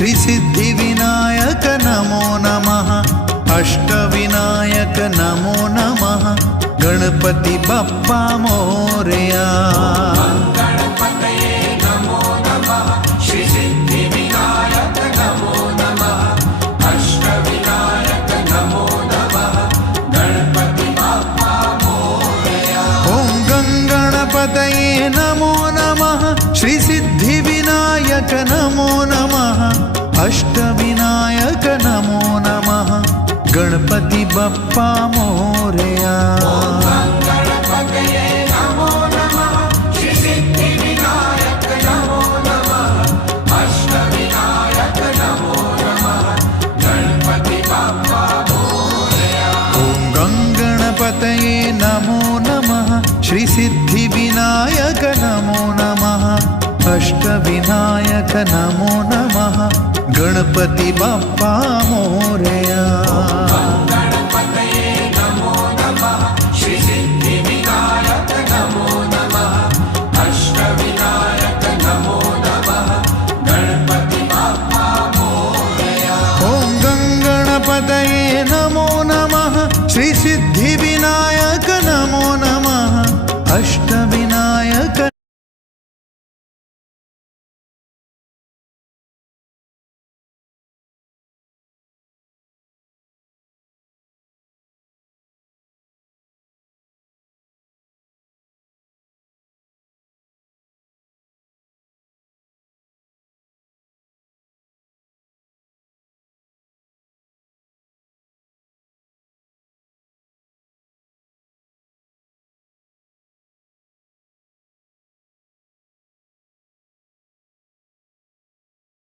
श्री सिद्धिविनायक नमो नमः अष्टविनायक नमो नमः गणपति बप्पा मोरया गणपतये नमो नमः श्री सिद्धिविनायक नमो नमः अष्टविनायक नमो नमः गणपति बप्पा मोरया गणपतये नमो नमः श्री सिद्धिविनायक नमो नमः अष्टविनायक नमो नमः गणपति बप्पा मोरया।